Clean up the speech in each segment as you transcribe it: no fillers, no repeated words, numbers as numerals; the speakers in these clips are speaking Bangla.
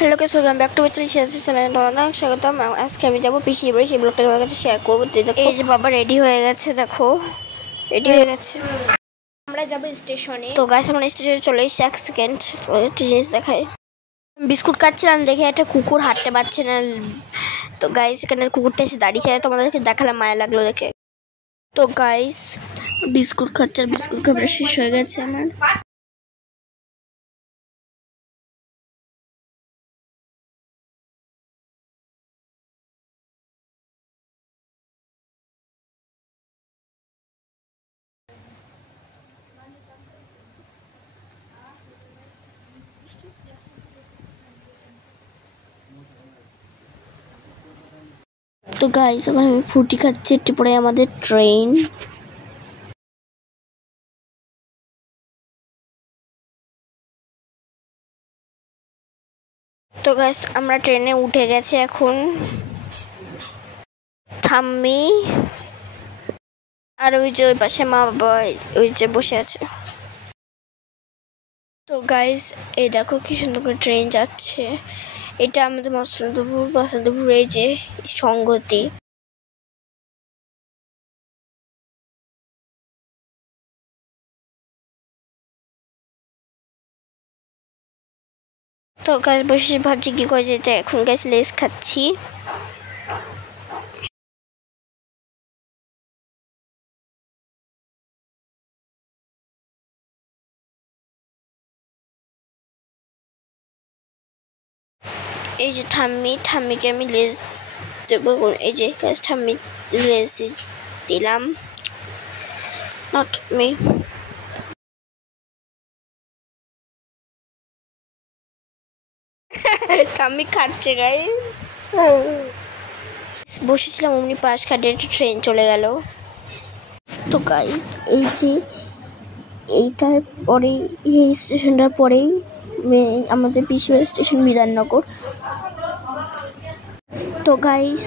Hello K so back to my channel তোমাদের স্বাগতম। আজকে আমি যাবো পিছিয়ে পড়ে সেই ব্লগটা তোমার কাছে শেয়ার করবো। এই যে বাবা রেডি হয়ে গেছে, দেখো রেডি হয়ে গেছে, আমরা যাবো স্টেশনে। তো গাইস আমরা স্টেশনে চলে এসেছি। 1 সেকেন্ড একটু জিনিস দেখায়। বিস্কুট খাচ্ছিলাম, দেখে একটা কুকুর হাঁটতে পারছে না। তো গাইস এখানে কুকুরটা এসে দাঁড়িয়েছে, তোমাদেরকে দেখালাম, মায়া লাগলো দেখে। তো গাইস বিস্কুট খাচ্ছে, আর বিস্কুট খাবার শেষ হয়ে গেছে আমার। তো গাইস এখন আমি ফুটি খাচ্ছি, একটু পরে আমাদের ট্রেন। তো গাইস আমরা ট্রেনে উঠে গেছি এখন। ঠাম্মি আর ওই যে ওই পাশে মা বাবা ওই যে বসে আছে। তো গাইস এই দেখো কি সুন্দর করে ট্রেন যাচ্ছে। এটা আমাদের মসলাদপুর এই যে সংগতি। তো গাইস বসে ভাবছি কি করে যেতে। এখন গাইস লেস খাচ্ছি। এই যে ঠাম্মিকে আমি লেস দেবো। এই যে গাইস ঠাম্মি লেস দিলাম, নট মি। ঠাম্মি খাচ্ছে গাইস। বসেছিলাম অমনি পাশ কাটে ট্রেন চলে গেল। তো গাইস এই যে এইটার পরেই, এই স্টেশনটার পরেই আমাদের পিসির স্টেশন বিধাননগর। তো গাইস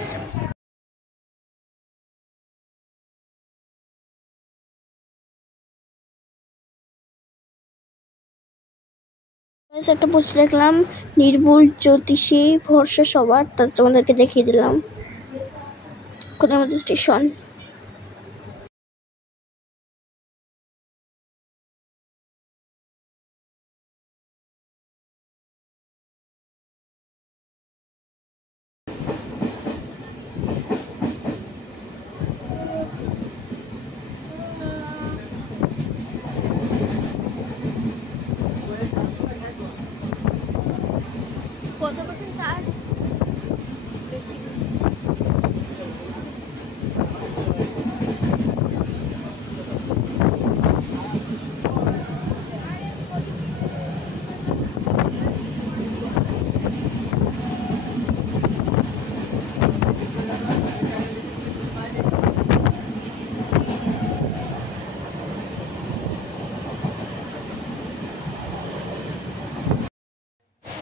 একটা পোস্ট দেখলাম, নির্ভুল জ্যোতিষী ভরসা সবার, তা তোমাদেরকে দেখিয়ে দিলাম কোন আমাদের স্টেশন। কত পার্সেন্ট চার্জ?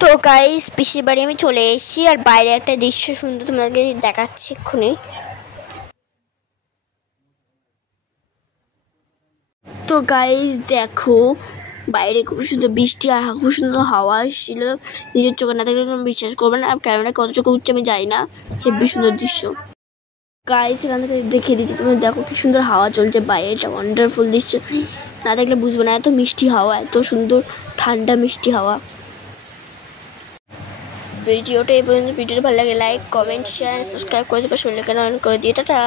তো গাইস পিসির বাড়ি আমি চলে এসেছি, আর বাইরে একটা দৃশ্য সুন্দর তোমাদেরকে দেখাচ্ছি এক্ষুনি। তো গাইস দেখো বাইরে খুব সুন্দর বৃষ্টি আর খুব সুন্দর হাওয়া আসছিল। নিজের চোখে না দেখলে তুমি বিশ্বাস করবে না, আর ক্যামেরা কত চোখে উঠছে আমি জানি না। হেব্বি সুন্দর দৃশ্য গাইস, এখান থেকে দেখিয়ে দিচ্ছি। তুমি দেখো কি সুন্দর হাওয়া চলছে বাইরে, এটা ওয়ান্ডারফুল দৃশ্য। না দেখলে বুঝবে না, এত মিষ্টি হাওয়া, এত সুন্দর ঠান্ডা মিষ্টি হাওয়া। ভিডিওটা এই পর্যন্ত। ভিডিওটা ভালো লাগে লাইক কমেন্ট শেয়ার সাবস্ক্রাইব করে দেবে, শরীরকে অন করে দিয়ে টাটা।